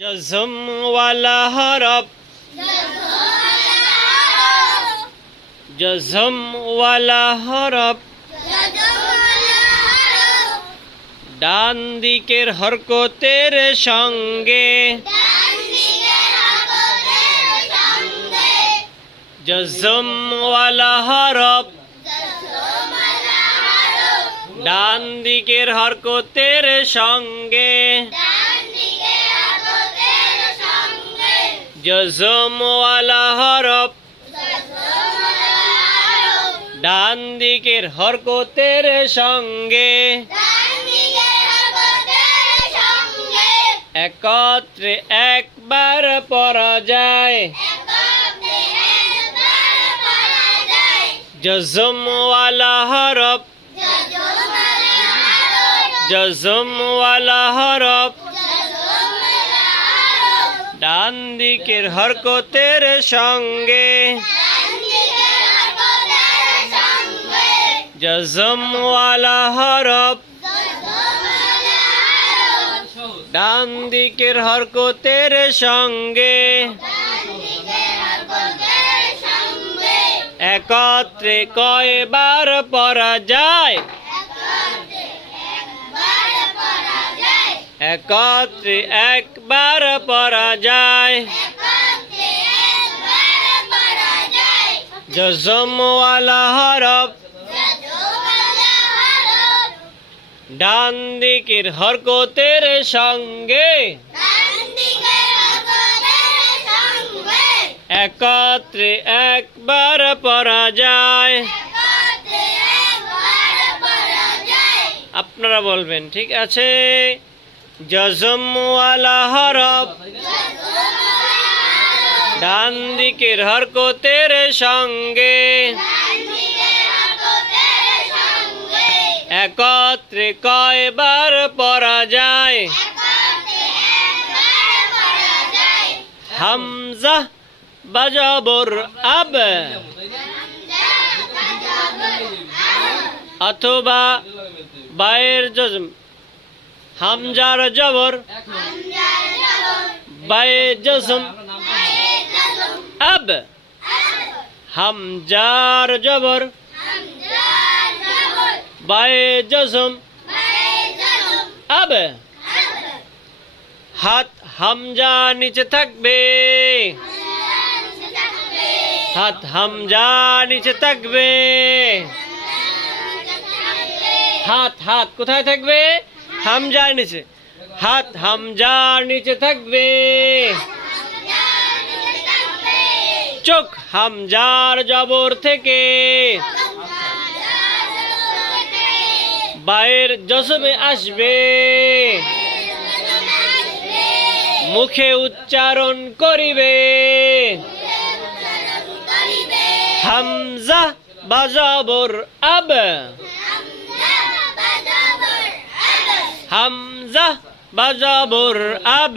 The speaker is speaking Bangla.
জজম ওয়ালা হরফ, জজম ওয়ালা হরফ, ডান দিকের হরকতের সঙ্গে, জজম ওয়ালা হরফ, ডান দিকের হরকতের সঙ্গে, জজম ওয়ালা হরফ, ডান দিকের হরকতের সঙ্গে, একত্রে একবার পড়া যায়। জজম ওয়ালা হরফ, জজম ওয়ালা হরফ, ডান দিকের হরকতের সঙ্গে, জজম ওয়ালা হরফ, ডান দিকের হরকতের সঙ্গে, একত্রে কয়বার পড়া যায়? একত্রে একবার পড়া যায়। জজম ওয়ালা হরফ, ডান দিকের হরকতের সঙ্গে, একত্রে একবার পড়া যায়। আপনারা বলবেন, ঠিক আছে? জজম ওয়ালা হরফ, ডান দিকের হরকতের সঙ্গে, একত্রে কয়বার পড়া যায়? হামজা বাজবর আব, অথবা বায়ের জজম, হামজার জবর, বায়ে জজম আব, হামজার জবর, বায়ে জজম আব। হাত হামজা নিচে থাকবে, হাত হামজা নিচে থাকবে। হাত হাত কোথায় থাকবে? হামজার নিচে। হাত হামজার নিচে থাকবে। চোখ হামজার জবর থেকে বায়ের জজমে আসবে, মুখে উচ্চারণ করিবে। হামজা বাজবর আব, হামজা বাজবর আব।